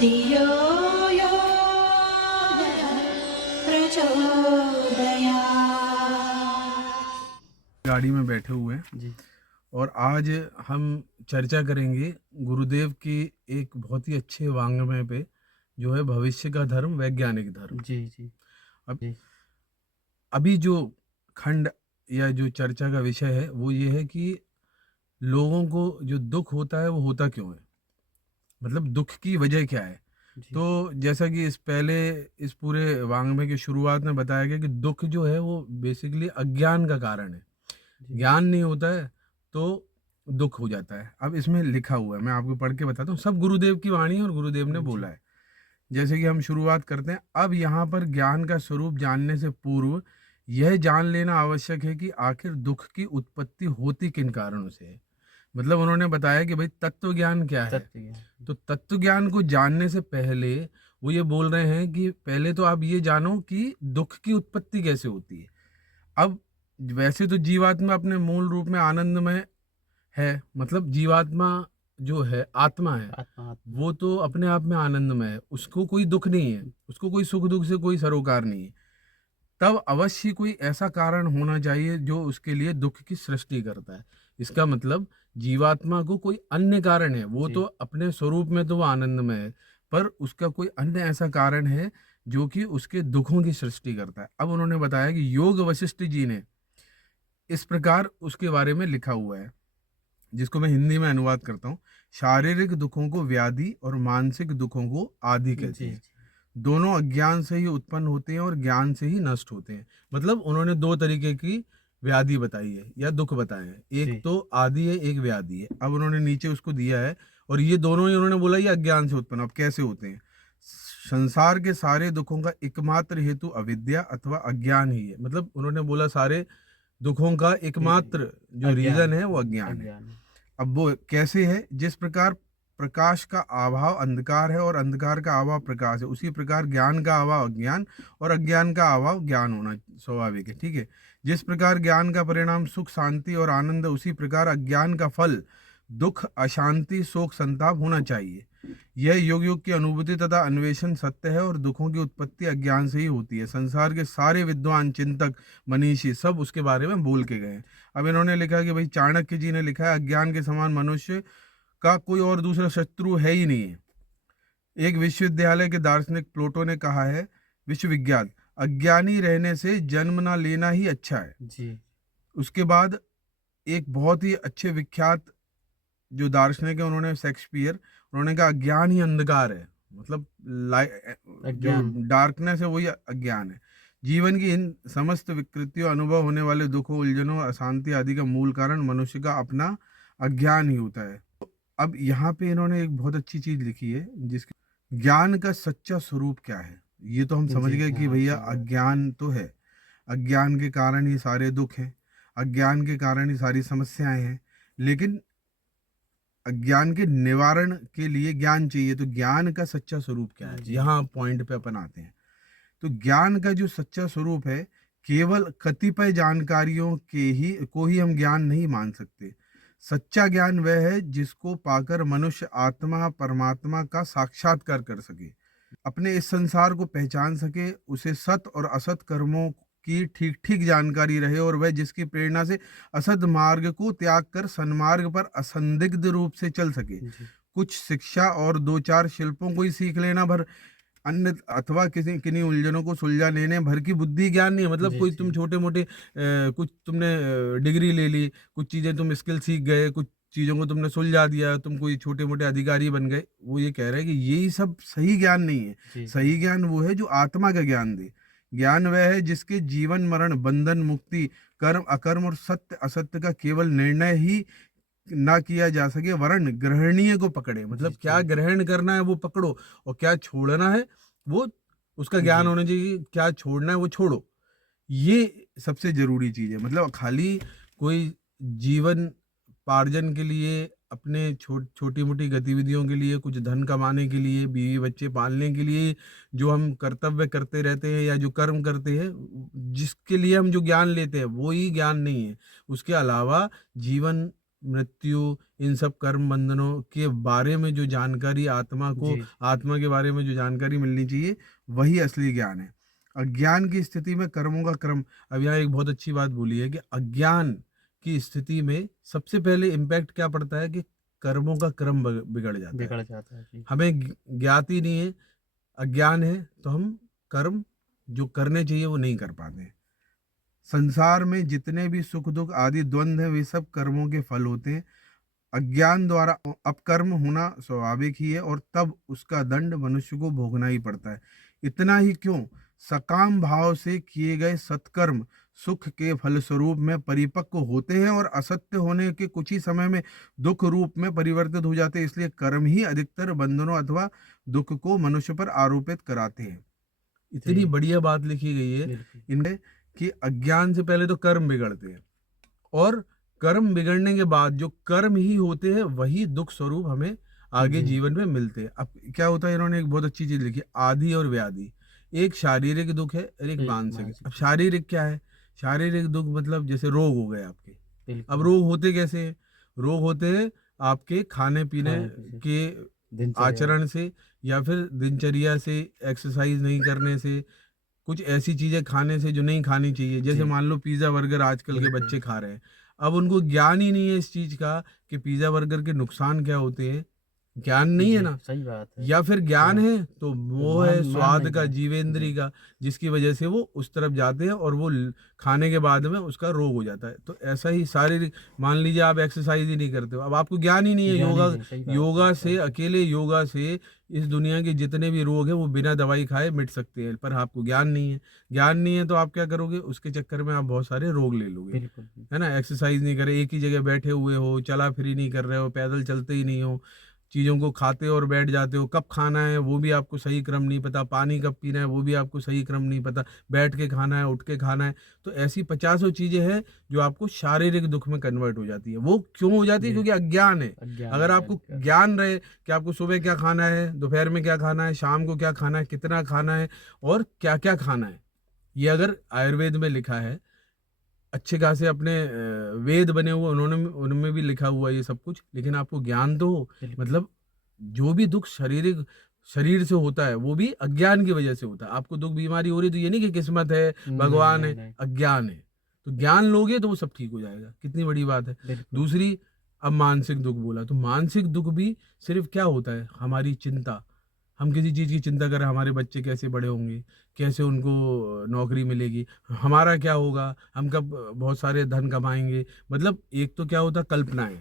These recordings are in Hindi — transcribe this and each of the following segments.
धियो यो नः प्रचोदयात्। गाड़ी में बैठे हुए हैं जी और आज हम चर्चा करेंगे गुरुदेव की एक बहुत ही अच्छे वाङ्मय पे, जो है भविष्य का धर्म वैज्ञानिक धर्म। जी जी अब जी अभी जो खंड या जो चर्चा का विषय है वो ये है कि लोगों को जो दुख होता है वो होता क्यों है, मतलब दुख की वजह क्या है। जी तो जैसा कि इस पूरे वाङ्मय की शुरुआत में बताया गया कि दुख जो है वो बेसिकली अज्ञान का कारण है। जी ज्ञान नहीं होता है तो दुख हो जाता है। अब इसमें लिखा हुआ है, मैं आपको पढ़ के बताता हूँ, सब गुरुदेव की वाणी है और गुरुदेव ने बोला जी है। जैसे कि हम शुरुआत करते हैं, अब यहाँ पर ज्ञान का स्वरूप जानने से पूर्व यह जान लेना आवश्यक है कि आखिर दुख की उत्पत्ति होती किन कारणों से है। मतलब उन्होंने बताया कि भाई तत्व ज्ञान क्या है। तत्व ज्ञान। तो तत्व ज्ञान को जानने से पहले वो ये बोल रहे हैं कि पहले तो आप ये जानो कि दुख की उत्पत्ति कैसे होती है। अब वैसे तो जीवात्मा अपने मूल रूप में आनंदमय है, मतलब जीवात्मा जो है आत्मा है, आत्मा आत्मा वो तो अपने आप में आनंदमय है, उसको कोई दुख नहीं है, उसको कोई सुख दुख से कोई सरोकार नहीं है। तब अवश्य कोई ऐसा कारण होना चाहिए जो उसके लिए दुख की सृष्टि करता है। इसका मतलब जीवात्मा को कोई अन्य कारण है, वो जी तो अपने स्वरूप में तो वो आनंदमय है, पर उसका कोई अन्य ऐसा कारण है जो कि उसके दुखों की सृष्टि करता है। अब उन्होंने बताया कि योग वशिष्ठ जी ने इस प्रकार उसके बारे में लिखा हुआ है, जिसको मैं हिंदी में अनुवाद करता हूँ। शारीरिक दुखों को व्याधि और मानसिक दुखों को आदि कहते जी हैं। जी दोनों अज्ञान से ही उत्पन्न होते हैं और ज्ञान से ही नष्ट होते हैं। मतलब उन्होंने दो तरीके की व्याधि बताई है या दुख बताए हैं, एक जी तो आदि है, एक व्याधि है। अब उन्होंने नीचे उसको दिया है और ये दोनों ही उन्होंने बोला ये अज्ञान से उत्पन्न। अब कैसे होते हैं? संसार के सारे दुखों का एकमात्र हेतु अविद्या अथवा अज्ञान ही है। मतलब उन्होंने बोला सारे दुखों का एकमात्र जो अज्ञान रीजन है वो अज्ञान है। अज्ञान। अब वो कैसे है? जिस प्रकार प्रकाश का अभाव अंधकार है और अंधकार का अभाव प्रकाश है, उसी प्रकार ज्ञान का अभाव अज्ञान और अज्ञान का अभाव ज्ञान होना स्वाभाविक है। ठीक है। जिस प्रकार ज्ञान का परिणाम सुख शांति और आनंद, उसी प्रकार अज्ञान का फल दुख अशांति शोक संताप होना चाहिए। यह योग योग की अनुभूति तथा अन्वेषण सत्य है और दुखों की उत्पत्ति अज्ञान से ही होती है। संसार के सारे विद्वान चिंतक मनीषी सब उसके बारे में बोल के गए। अब इन्होंने लिखा कि भाई चाणक्य जी ने लिखा है अज्ञान के समान मनुष्य का कोई और दूसरा शत्रु है ही नहीं है। एक विश्वविद्यालय के दार्शनिक प्लेटो ने कहा है विश्वविज्ञान अज्ञानी रहने से जन्म ना लेना ही अच्छा है। जी उसके बाद एक बहुत ही अच्छे विख्यात जो दार्शनिक है उन्होंने शेक्सपियर, उन्होंने कहा अज्ञान ही अंधकार है। मतलब जो अज्ञान। डार्कनेस है वही अज्ञान है। जीवन की इन समस्त विकृतियों अनुभव होने वाले दुखों उलझनों अशांति आदि का मूल कारण मनुष्य का अपना अज्ञान ही होता है। अब यहाँ पे इन्होंने एक बहुत अच्छी चीज लिखी है, जिसके ज्ञान का सच्चा स्वरूप क्या है। ये तो हम समझ जी गए कि हाँ भैया सही बात। अज्ञान तो है, अज्ञान के कारण ही सारे दुख हैं, अज्ञान के कारण ही सारी समस्याएं हैं। लेकिन अज्ञान के निवारण के लिए ज्ञान चाहिए, तो ज्ञान का सच्चा स्वरूप क्या है, जी यहाँ पॉइंट पे अपन आते हैं। तो ज्ञान का जो सच्चा स्वरूप है, केवल कतिपय जानकारियों के ही को ही हम ज्ञान नहीं मान सकते। सच्चा ज्ञान वह है जिसको पाकर मनुष्य आत्मा परमात्मा का साक्षात्कार कर सके, अपने इस संसार को पहचान सके, उसे सत और असत कर्मों की ठीक ठीक जानकारी रहे और वह जिसकी प्रेरणा से असत मार्ग को त्याग कर सन्मार्ग पर असंदिग्ध रूप से चल सके। जी कुछ शिक्षा और दो चार शिल्पों को ही सीख लेना भर अन्य अथवा किसी किन्हीं उलझनों को सुलझा लेने भर की बुद्धि ज्ञान नहीं है। मतलब जी कोई जी तुम छोटे मोटे कुछ तुमने डिग्री ले ली, कुछ चीजें तुम स्किल सीख गए, कुछ चीजों को तुमने सुलझा दिया, तुम कोई छोटे मोटे अधिकारी बन गए, वो ये कह रहे हैं कि यही सब सही ज्ञान नहीं है। जी सही ज्ञान वो है जो आत्मा का ज्ञान दे। ज्ञान वह है जिसके जीवन मरण बंधन मुक्ति कर्म अकर्म और सत्य असत्य का केवल निर्णय ही ना किया जा सके, वरन ग्रहणीय को पकड़े। जी मतलब क्या जी ग्रहण करना है वो पकड़ो और क्या छोड़ना है वो उसका ज्ञान जी होना चाहिए। क्या छोड़ना है वो छोड़ो, ये सबसे जरूरी चीज है। मतलब खाली कोई जीवन पार्जन के लिए, अपने छोटी मोटी गतिविधियों के लिए, कुछ धन कमाने के लिए, बीवी बच्चे पालने के लिए जो हम कर्तव्य करते रहते हैं या जो कर्म करते हैं, जिसके लिए हम जो ज्ञान लेते हैं वो ही ज्ञान नहीं है। उसके अलावा जीवन मृत्यु, इन सब कर्म बंधनों के बारे में जो जानकारी आत्मा को, जी। आत्मा के बारे में जो जानकारी मिलनी चाहिए, वही असली ज्ञान है। अज्ञान की स्थिति में कर्मों का क्रम, अब यहाँ एक बहुत अच्छी बात बोली है कि अज्ञान की स्थिति में सबसे पहले इम्पैक्ट क्या पड़ता है कि कर्मों का क्रम बिगड़ जाता है। बिगड़ जाता है जी। हमें ज्ञात ही नहीं है, अज्ञान है, तो हम कर्म जो करने चाहिए वो नहीं कर पाते हैं। संसार में जितने भी सुख दुख आदि द्वंद्व हैं, वे सब कर्मों के फल होते हैं। अज्ञान द्वारा अपकर्म होना स्वाभाविक ही है और तब उसका दंड मनुष्य को भोगना ही पड़ता है। इतना ही क्यों, सकाम भाव से किए गए सत्कर्म सुख के फलस्वरूप में परिपक्व होते हैं और असत्य होने के कुछ ही समय में दुख रूप में परिवर्तित हो जाते हैं। इसलिए कर्म ही अधिकतर बंधनों अथवा दुख को मनुष्य पर आरोपित कराते हैं। इतनी जी। बढ़िया बात लिखी गई है बिल्कुल। इनमें कि अज्ञान से पहले तो कर्म बिगड़ते हैं और कर्म बिगड़ने के बाद जो कर्म ही होते हैं वही दुख स्वरूप हमें आगे जी। जीवन में मिलते हैं। अब क्या होता है, इन्होंने एक बहुत अच्छी चीज लिखी, आदि और व्याधि। एक शारीरिक दुख है और एक एक मानसिक है। मानसिक अब दुख। शारीरिक क्या है, शारीरिक दुख मतलब जैसे रोग हो गए आपके। अब बिल्कुल। रोग होते कैसे हैं, रोग होते हैं आपके खाने पीने खाने-पीने के दिनचर्या। आचरण से या फिर दिनचर्या से, एक्सरसाइज नहीं करने से, कुछ ऐसी चीजें खाने से जो नहीं खानी चाहिए। जैसे जी। मान लो पिज्जा बर्गर आजकल के बिल्कुल। बच्चे खा रहे हैं, अब उनको ज्ञान ही नहीं है इस चीज का कि पिज्जा बर्गर के नुकसान क्या होते हैं, ज्ञान नहीं है जी, ना। सही बात है। या फिर ज्ञान हाँ, है तो वो है मान मान स्वाद नहीं का, रहे। जीवेंद्री जी। का, जिसकी वजह से वो उस तरफ जाते हैं और वो खाने के बाद में उसका रोग हो जाता है। तो ऐसा ही शारीरिक, मान लीजिए आप एक्सरसाइज ही नहीं करते हो, अब आपको ज्ञान ही नहीं है ज्ञान ही योगा, नहीं, सही बात है, योगा से, बिल्कुल। अकेले योगा से इस दुनिया के जितने भी रोग है वो बिना दवाई खाए मिट सकते हैं, पर आपको ज्ञान नहीं है। ज्ञान नहीं है तो आप क्या करोगे, उसके चक्कर में आप बहुत सारे रोग ले लोगे, बिल्कुल, है ना। एक्सरसाइज नहीं करे, एक ही जगह बैठे हुए हो, चला फिरी नहीं कर रहे हो, पैदल चलते ही नहीं हो, चीज़ों को खाते हो और बैठ जाते हो, कब खाना है वो भी आपको सही क्रम नहीं पता, पानी कब पीना है वो भी आपको सही क्रम नहीं पता, बैठ के खाना है, उठ के खाना है। तो ऐसी पचासों चीज़ें हैं जो आपको शारीरिक दुख में कन्वर्ट हो जाती है। वो क्यों हो जाती है, जी। क्योंकि अज्ञान है। अज्ञान अगर है, आपको अज्ञान। ज्ञान रहे कि आपको सुबह क्या खाना है, दोपहर में क्या खाना है, शाम को क्या खाना है, कितना खाना है और क्या क्या खाना है, ये अगर आयुर्वेद में लिखा है, अच्छे खासे अपने वेद बने हुए उन्होंने, उनमें भी लिखा हुआ ये सब कुछ, लेकिन आपको ज्ञान तो हो। बिल्कुल। मतलब जो भी दुख शारीरिक शरीर से होता है वो भी अज्ञान की वजह से होता है। आपको दुख बीमारी हो रही है तो ये नहीं कि किस्मत है, नहीं, भगवान नहीं, है, नहीं। अज्ञान है। तो ज्ञान लोगे तो वो सब ठीक हो जाएगा। कितनी बड़ी बात है। बिल्कुल। दूसरी, अब मानसिक दुख बोला तो मानसिक दुख भी सिर्फ क्या होता है, हमारी चिंता। हम किसी चीज़ की चिंता करें, हमारे बच्चे कैसे बड़े होंगे, कैसे उनको नौकरी मिलेगी, हमारा क्या होगा, हम कब बहुत सारे धन कमाएंगे। मतलब एक तो क्या होता है कल्पनाएं,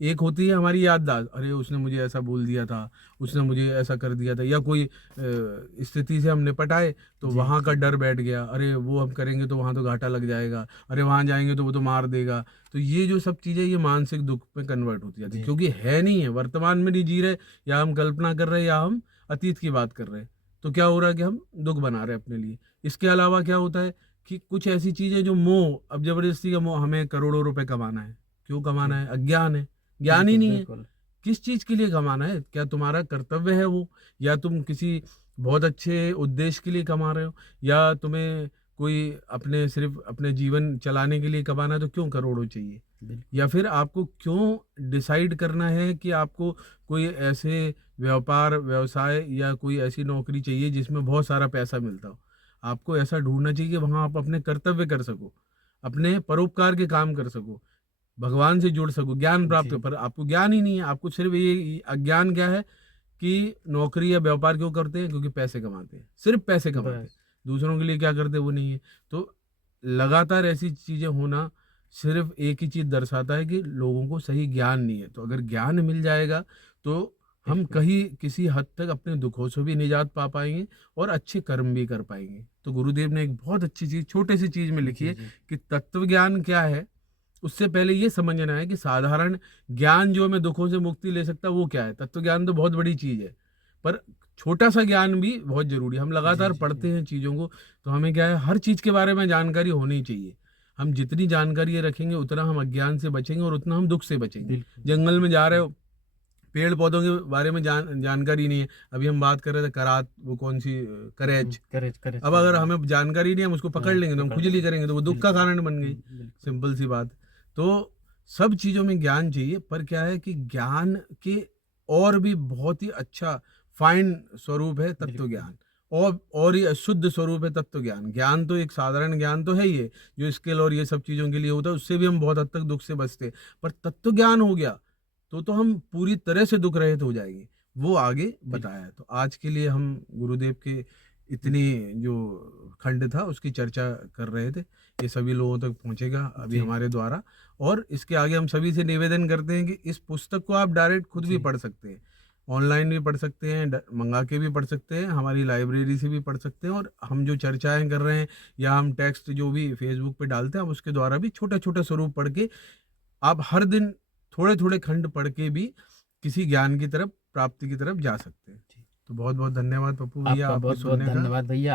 एक होती है हमारी याददाश्त, अरे उसने मुझे ऐसा बोल दिया था, उसने मुझे ऐसा कर दिया था, या कोई स्थिति से हम निपट आए तो जी, वहाँ का जी। डर बैठ गया, अरे वो हम करेंगे तो वहाँ तो घाटा लग जाएगा, अरे वहाँ जाएंगे तो वो तो मार देगा। तो ये जो सब चीज़ें ये मानसिक दुख में कन्वर्ट होती जाती है, जी। क्योंकि है नहीं है, वर्तमान में नहीं जी रहे, या हम कल्पना कर रहे हैं या हम अतीत की बात कर रहे हैं। तो क्या हो रहा है कि हम दुख बना रहे हैं अपने लिए। इसके अलावा क्या होता है कि कुछ ऐसी चीज़ें जो मोह, अब जबरदस्ती का मोह, हमें करोड़ों रुपए कमाना है, क्यों कमाना जी। है, अज्ञान है, ज्ञान ही बिल्कुल, नहीं है। बिल्कुल। किस चीज के लिए कमाना है, क्या तुम्हारा कर्तव्य है वो, या तुम किसी बहुत अच्छे उद्देश्य के लिए कमा रहे हो, या तुम्हें कोई अपने सिर्फ अपने जीवन चलाने के लिए कमाना है, तो क्यों करोड़ों चाहिए। बिल्कुल। या फिर आपको क्यों डिसाइड करना है कि आपको कोई ऐसे व्यापार व्यवसाय या कोई ऐसी नौकरी चाहिए जिसमें बहुत सारा पैसा मिलता हो। आपको ऐसा ढूंढना चाहिए कि वहां आप अपने कर्तव्य कर सको, अपने परोपकार के काम कर सको, भगवान से जुड़ सको, ज्ञान प्राप्त हो। जी। पर आपको ज्ञान ही नहीं है। आपको सिर्फ ये अज्ञान क्या है कि नौकरी या व्यापार क्यों करते हैं, क्योंकि पैसे कमाते हैं, सिर्फ पैसे कमाते हैं, बस। दूसरों के लिए क्या करते वो नहीं है। तो लगातार ऐसी चीजें होना सिर्फ एक ही चीज दर्शाता है कि लोगों को सही ज्ञान नहीं है। तो अगर ज्ञान मिल जाएगा तो हम बिल्कुल। कहीं किसी हद तक अपने दुखों से भी निजात पा पाएंगे और अच्छे कर्म भी कर पाएंगे। तो गुरुदेव ने एक बहुत अच्छी चीज छोटे सी चीज में लिखी जी, है जी। कि तत्व ज्ञान क्या है। उससे पहले ये समझना है कि साधारण ज्ञान जो हमें दुखों से मुक्ति ले सकता है वो क्या है। तत्व ज्ञान तो बहुत बड़ी चीज है, पर छोटा सा ज्ञान भी बहुत जरूरी है। हम जी, लगातार जी, पढ़ते जी। हैं चीजों को, तो हमें क्या है, हर चीज के बारे में जानकारी होनी चाहिए। हम जितनी जानकारी रखेंगे उतना हम अज्ञान से बचेंगे और उतना हम दुख से बचेंगे। बिल्कुल। जंगल में जा रहे हो, पेड़ पौधों के बारे में जानकारी नहीं है। अभी हम बात कर रहे थे करात, वो कौन सी, करेज। करेज करेज अब का अगर हाँ। हमें जानकारी नहीं है, हम उसको पकड़ हाँ, लेंगे तो हम पकड़ खुजली लेंगे। करेंगे, तो वो दुख का बिल्कुल। कारण बन गई। बिल्कुल। सिंपल सी बात। तो सब चीज़ों में ज्ञान चाहिए, पर क्या है कि ज्ञान के और भी बहुत ही अच्छा फाइन स्वरूप है तत्व बिल्कुल। ज्ञान, और ये शुद्ध स्वरूप है तत्व ज्ञान। ज्ञान तो एक साधारण ज्ञान तो है ही है, जो स्किल और ये सब चीज़ों के लिए होता है, उससे भी हम बहुत हद तक दुख से बचते हैं। पर तत्व ज्ञान हो गया तो हम पूरी तरह से दुख रहित हो जाएंगे, वो आगे बताया है। तो आज के लिए हम गुरुदेव के इतनी जो खंड था उसकी चर्चा कर रहे थे, ये सभी लोगों तक पहुंचेगा अभी जी। हमारे द्वारा। और इसके आगे हम सभी से निवेदन करते हैं कि इस पुस्तक को आप डायरेक्ट खुद भी जी। पढ़ सकते हैं, ऑनलाइन भी पढ़ सकते हैं, मंगा के भी पढ़ सकते हैं, हमारी लाइब्रेरी से भी पढ़ सकते हैं, और हम जो चर्चाएं कर रहे हैं या हम टेक्स्ट जो भी फेसबुक पे डालते हैं, आप उसके द्वारा भी छोटा छोटा स्वरूप पढ़ के आप हर दिन थोड़े थोड़े खंड पढ़ के भी किसी ज्ञान की तरफ, प्राप्ति की तरफ जा सकते हैं। तो बहुत बहुत धन्यवाद पप्पू भैया आपका आपके बहुत बहुत सुनने का। धन्यवाद भैया।